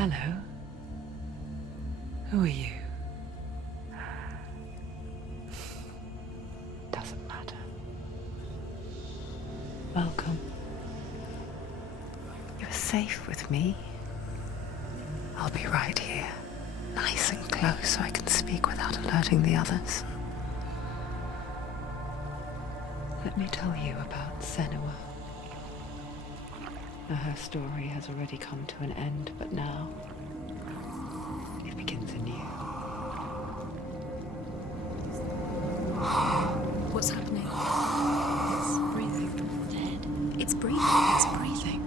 Hello. Who are you? Doesn't matter. Welcome. You're safe with me. I'll be right here, nice and close so I can speak without alerting the others. Let me tell you about Senua. Now, her story has already come to an end, but now it begins anew. What's happening? It's breathing. Dead. It's breathing. It's breathing.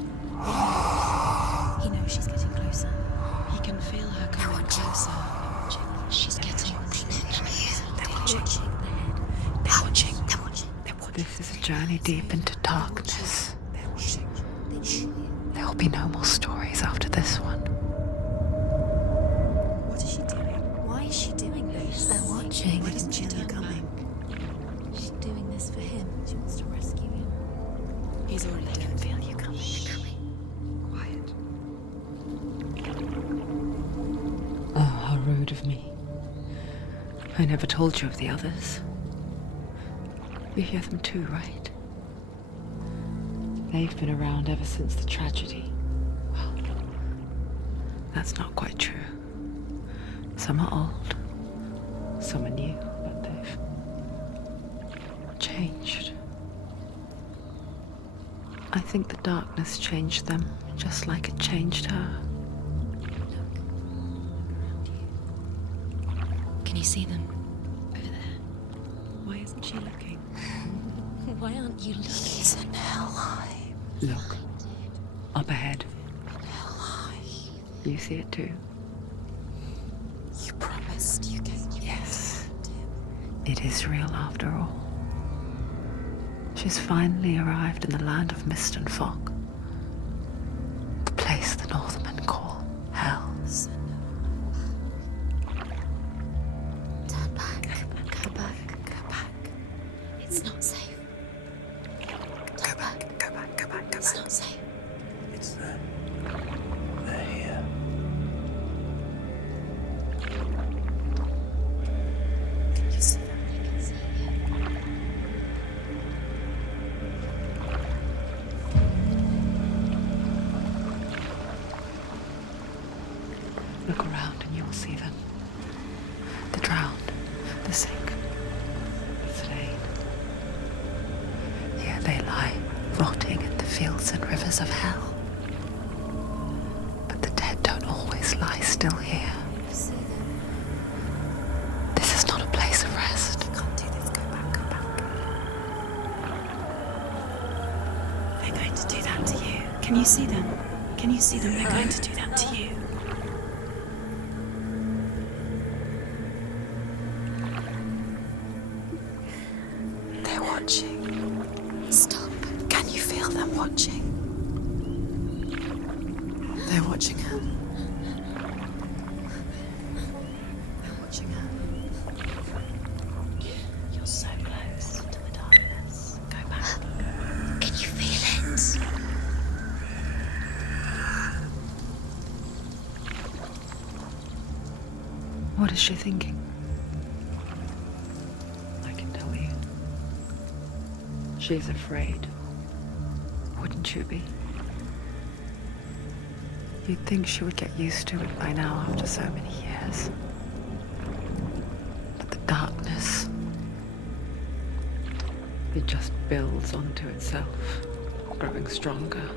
He knows she's getting closer. He can feel her coming closer. She's getting closer. They're watching. They're watching. They're watching. They're watching. This is a journey deep into darkness. They're watching. There will be no more stories after this one. What is she doing? Why is she doing this? They're watching. Why doesn't she turn coming? She's doing this for him. She wants to rescue him. He's already dead. I can feel you coming. Quiet. Oh, how rude of me. I never told you of the others. You hear them too, right? They've been around ever since the tragedy. Well, that's not quite true. Some are old, some are new, but they've changed. I think the darkness changed them, just like it changed her. Can you see them? Over there. Why isn't she looking? Why aren't you looking? He's in Hellblade. Look, up ahead. You see it too? You promised you gave. Yes. It is real after all. She's finally arrived in the land of mist and fog. The place the Northmen call Hell. Turn back. Go back. Go back. It's not safe. Go back. It's not safe. It's them. They're here. Can you see them? I can see Look around and you'll see them. The drowned, the sick, the slain. Here they lie, rotting in the fields and rivers of hell. But the dead don't always lie still here. you see them. This is not a place of rest. You can't do this. Go back. Go back. They're going to do that to you. Can you see them? Can you see them? They're going to do that to you. They're watching. Stop. Can you feel them watching? They're watching her. They're watching her. You're so close to the darkness. Go back. Can you feel it? What is she thinking? I can tell you. She's afraid. Wouldn't you be? You'd think she would get used to it by now after so many years. But the darkness, it just builds onto itself, growing stronger,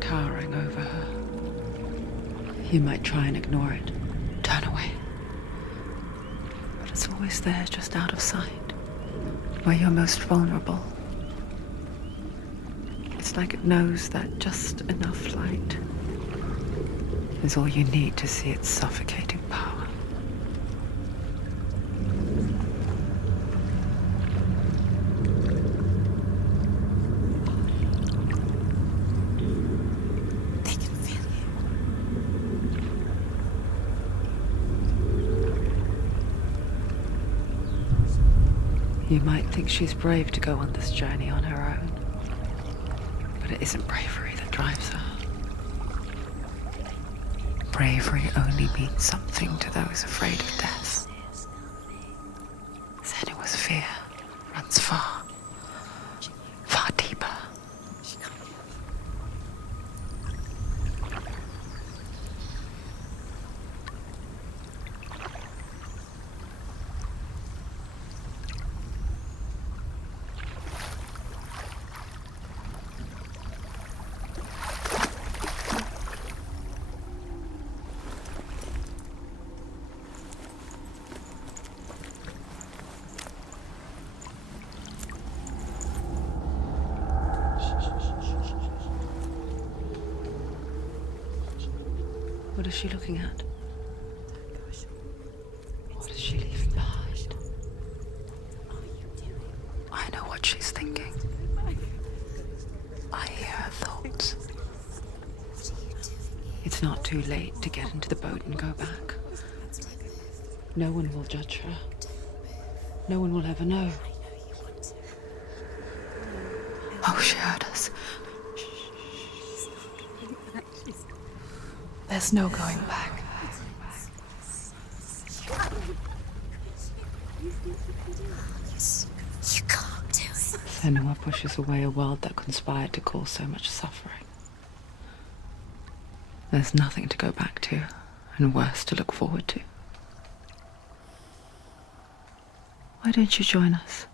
towering over her. You might try and ignore it, turn away. But it's always there, just out of sight, where you're most vulnerable. It's like it knows that just enough light is all you need to see its suffocating power. They can feel you. You might think she's brave to go on this journey on her own, but it isn't bravery that drives her. bravery only means something to those afraid of death. Senua's fear runs far, far deeper. What is she looking at? What is she leaving behind? I know what she's thinking. I hear her thoughts. It's not too late to get into the boat and go back. No one will judge her. No one will ever know. Oh, she heard us. There's no going back. You can't do it. Senua pushes away a world that conspired to cause so much suffering. There's nothing to go back to, and worse to look forward to. Why don't you join us?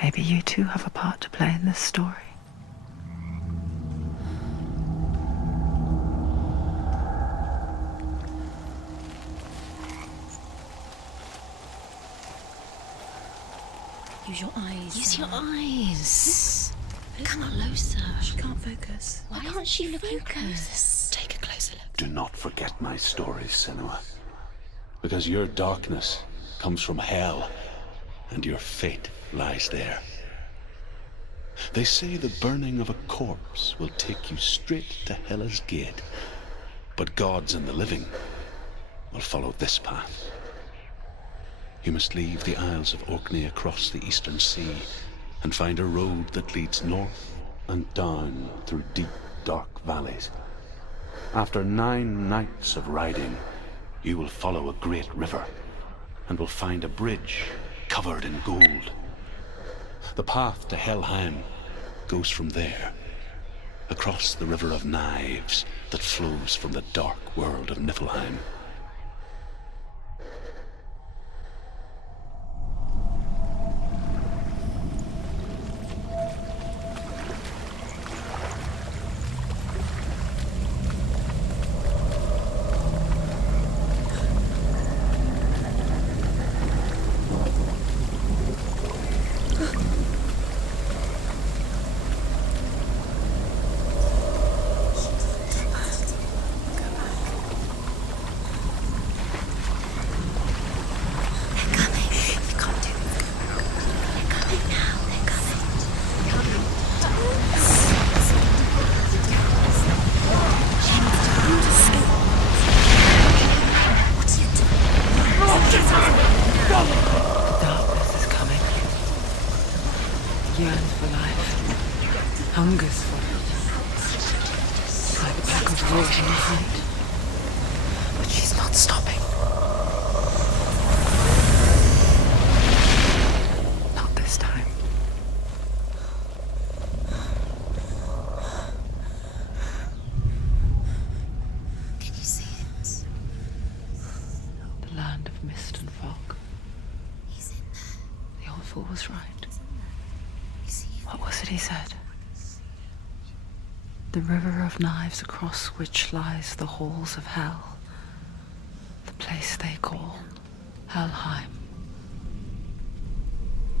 Maybe you too have a part to play in this story. Use your eyes. Use your eyes. Come Come closer. She can't focus. Why can't she focus? Take a closer look. Do not forget my stories, Senua. Because your darkness comes from hell, and your fate lies there. They say the burning of a corpse will take you straight to Hela's gate, but gods and the living will follow this path. You must leave the Isles of Orkney across the eastern sea and find a road that leads north and down through deep, dark valleys. After 9 nights of riding, you will follow a great river and will find a bridge covered in gold. The path to Helheim goes from there, across the river of knives that flows from the dark world of Niflheim. Darkness is coming. Yearns for life. Hungers for it. Like a pack of wolves in the hunt. But she's not stopping. Not this time. Can you see it? The land of mist and fog. He's in there. The old fool was right. You see him? What was it he said? The river of knives across which lies the halls of hell. The place they call Helheim.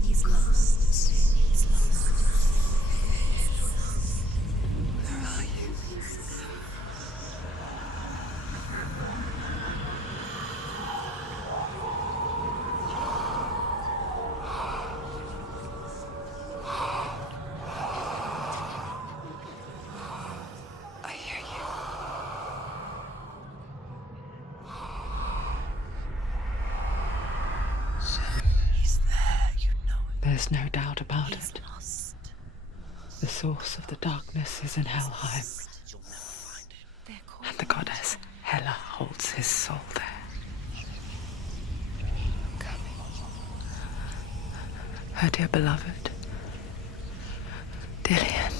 He's lost. He's lost. Where are you? I hear you. He's there. You know it. There's no doubt about He's it. lost. The source of the darkness is in Helheim. You'll never find him. They're called And the goddess Hela holds his soul there. Her dear beloved, Dillian.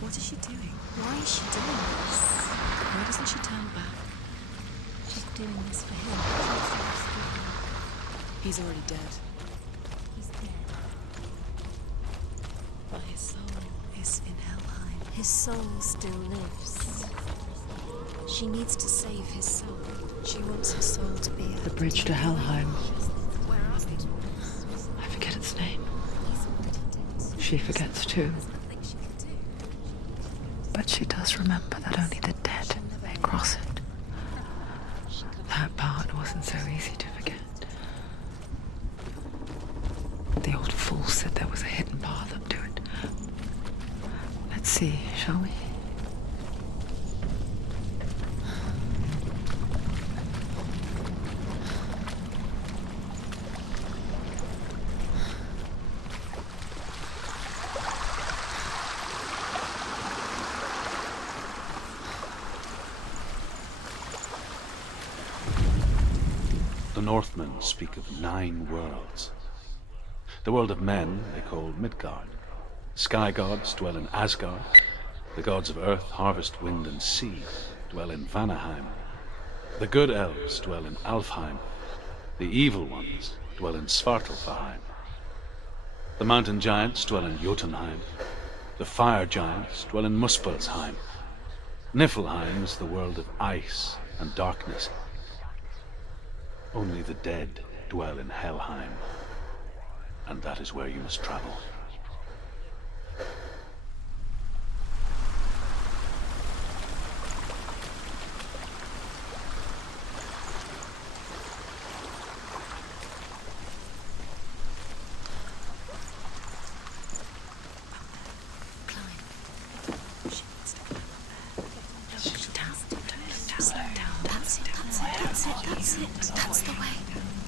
What is she doing? Why is she doing this? Why doesn't she turn back? She's doing this for him. He's already dead. He's dead. But his soul is in Helheim. His soul still lives. She needs to save his soul. She wants her soul to be The bridge to Helheim. Where are they? I forget its name. He's wanted it. She forgets too. Nothing she can do. But she does remember that only the dead may cross it. That part wasn't so easy to forget. The old fool said there was a hidden path up to it. Let's see, shall we? The Northmen speak of 9 worlds. The world of men they call Midgard. Sky gods dwell in Asgard. The gods of earth, harvest, wind, and sea dwell in Vanaheim. The good elves dwell in Alfheim. The evil ones dwell in Svartalfheim. The mountain giants dwell in Jotunheim. The fire giants dwell in Muspelheim. Niflheim is the world of ice and darkness. Only the dead dwell in Helheim, and that is where you must travel. That's the way.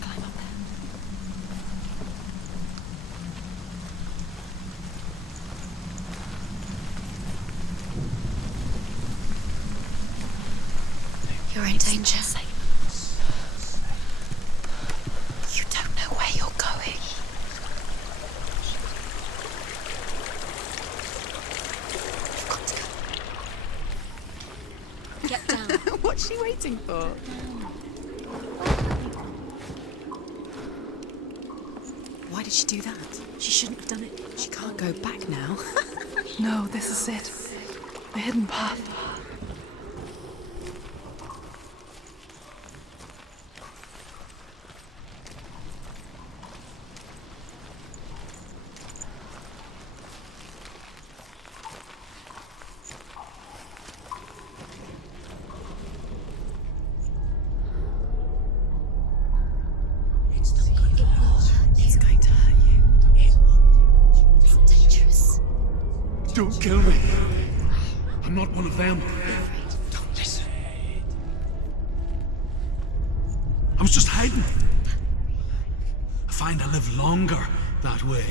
Climb up there. You're in danger. You don't know where you're going. You've got to go. Get down. What's she waiting for? Why did she do that? She shouldn't have done it. She can't go back now. No, this is it. The hidden path. He's going to hurt you. It's dangerous. Don't kill me. I'm not one of them. Don't listen. I was just hiding. I find I live longer that way.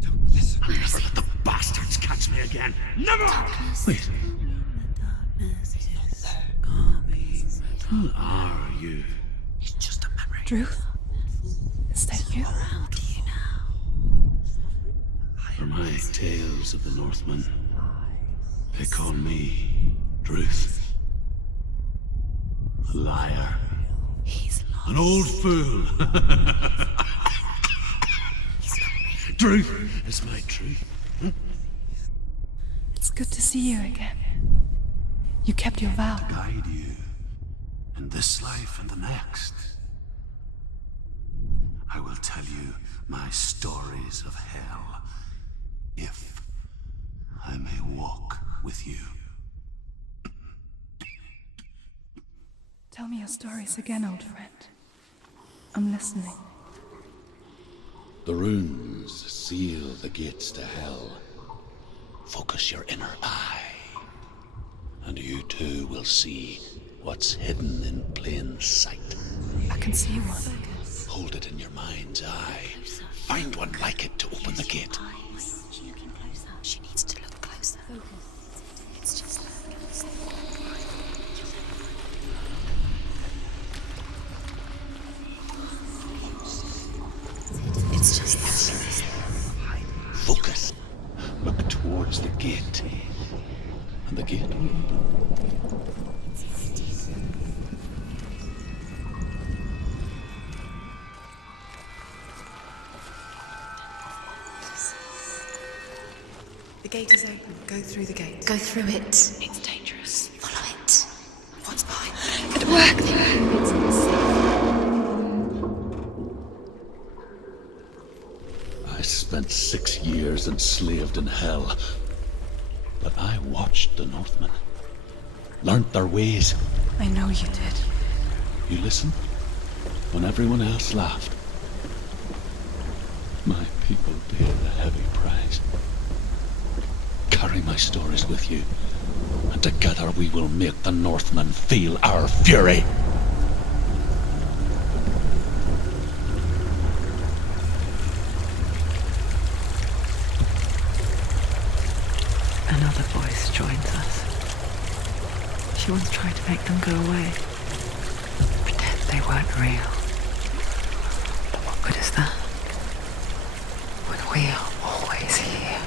Don't listen. I'll never let the bastards catch me again. Never! Wait. Who are you? It's just a memory. Druth? Is that you? How do you know? For my tales of the Northmen, they call me Druth. A liar. He's lost. An old fool. Druth is my truth. It's good to see you again. You kept your vow. Guide you in this life and the next. I will tell you my stories of hell, if I may walk with you. Tell me your stories again, old friend. I'm listening. The runes seal the gates to hell. Focus your inner eye, and you too will see what's hidden in plain sight. I can see one. Hold it in your mind's eye. Find one like it to open the gate. She's looking closer. She needs to look closer. It's just It's just Focus. Look towards the gate. And the gate will open. The gate is open. Go through the gate. go through it. It's dangerous. Follow it. What's behind there? It worked. I spent 6 years enslaved in hell. But I watched the Northmen. Learnt their ways. I know you did. You listened when everyone else laughed. My people paid a heavy price. Carry my stories with you, and together we will make the Northmen feel our fury. Another voice joins us. She once tried to make them go away. Pretend they weren't real. But what good is that? When we are always here.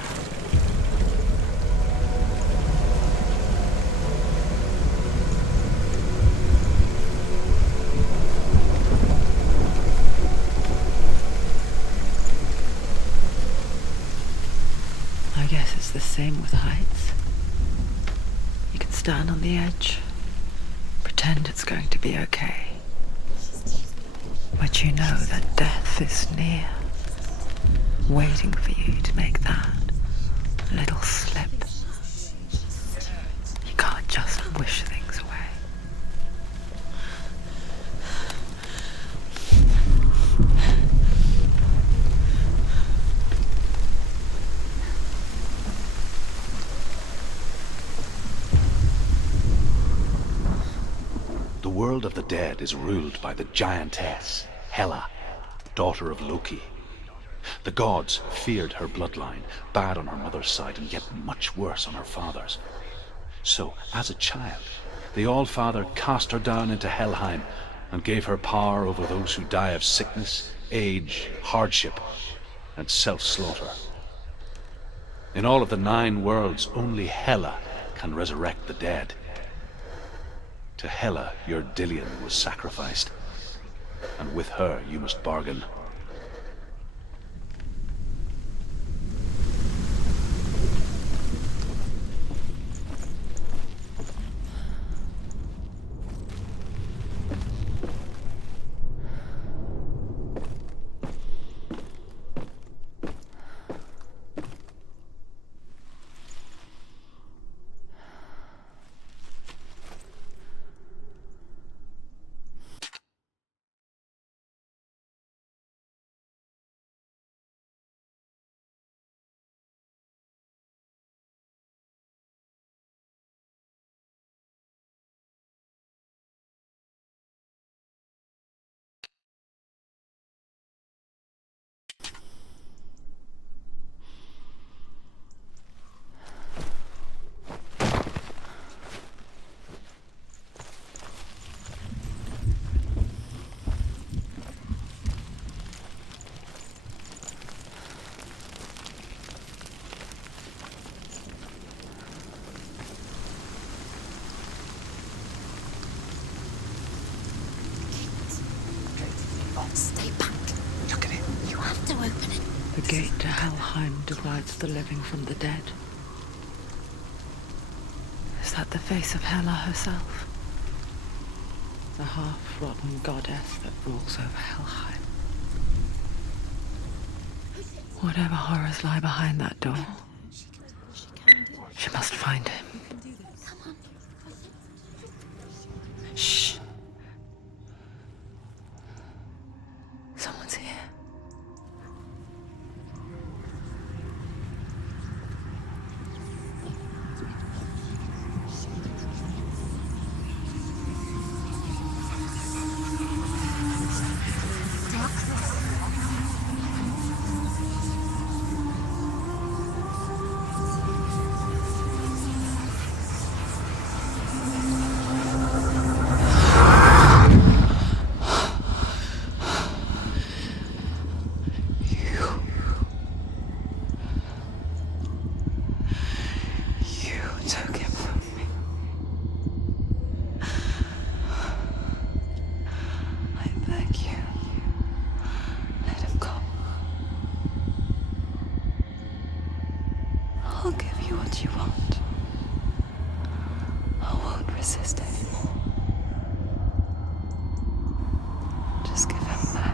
I guess it's the same with heights. You can stand on the edge, pretend it's going to be okay. But you know that death is near, waiting for you to make that little slip. You can't just wish things away. The world of the dead is ruled by the giantess, Hela, daughter of Loki. The gods feared her bloodline, bad on her mother's side and yet much worse on her father's. So, as a child, the All-Father cast her down into Helheim and gave her power over those who die of sickness, age, hardship, and self-slaughter. In all of the 9 worlds, only Hela can resurrect the dead. To Hela, your Dillion was sacrificed, and with her you must bargain. Stay back. Look at it. You have to open it. The gate to Helheim divides the living from the dead. Is that the face of Hela herself? The half-rotten goddess that rules over Helheim. Whatever horrors lie behind that door, she must find him. Shh. Someone's here. give you what you want. I won't resist anymore. Just give him back.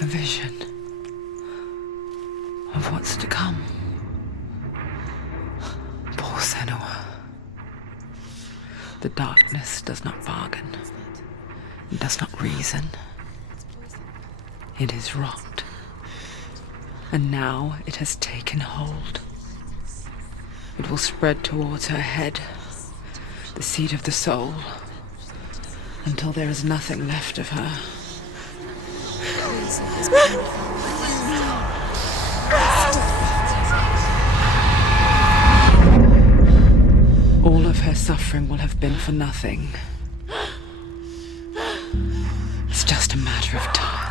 A vision of what's to come. Poor Senua. The darkness does not bargain. It does not reason. It is rot. And now it has taken hold. It will spread towards her head, the seat of the soul, until there is nothing left of her. All of her suffering will have been for nothing. It's just a matter of time.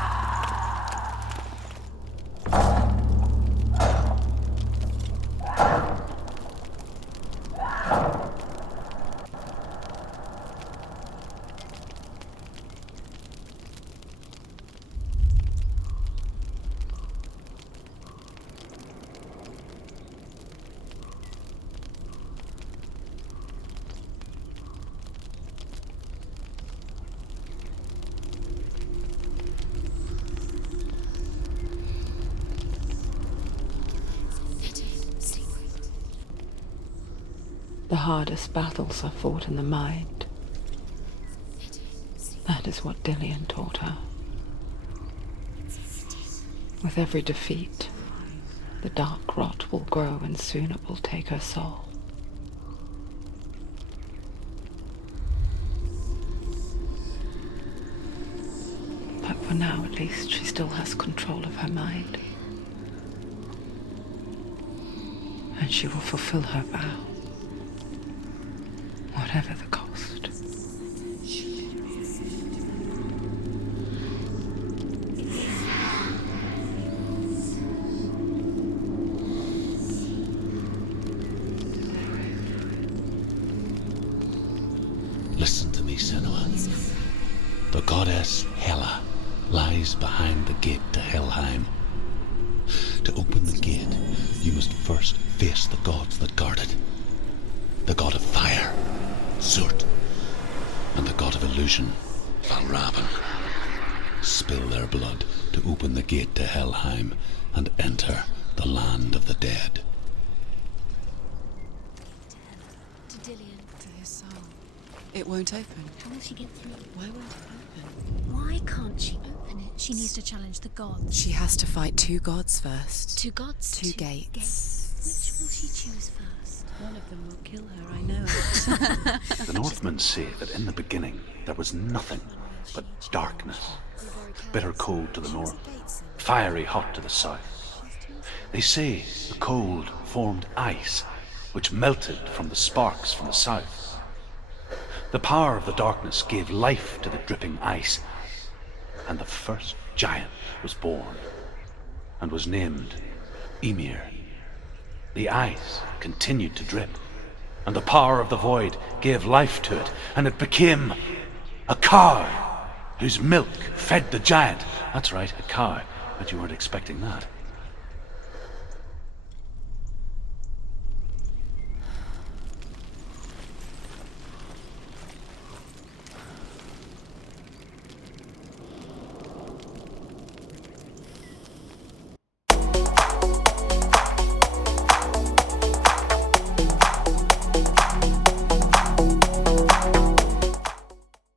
The hardest battles are fought in the mind. That is what Dillian taught her. With every defeat, the dark rot will grow and soon it will take her soul. But for now, at least, she still has control of her mind. And she will fulfill her vow. Whatever the cost. Listen to me, Senua. The goddess Hela lies behind the gate to Helheim. To open the gate, you must first face the gods that guard it. The god of fire, Zurt, and the god of illusion, Valravan. Spill their blood to open the gate to Helheim and enter the land of the dead. To Dillian. To his soul. It won't open. How will she get through? Why won't it open? Why can't she open it? She needs to challenge the gods. She has to fight two gods first. Two gods? Two gates. Which will she choose first? One of them will kill her, I know it. The Northmen say that in the beginning there was nothing but darkness. Bitter cold to the north, fiery hot to the south. They say the cold formed ice, which melted from the sparks from the south. The power of the darkness gave life to the dripping ice, and the first giant was born, and was named Ymir. The ice continued to drip, and the power of the void gave life to it, and it became a cow, whose milk fed the giant. That's right, a cow, but you weren't expecting that.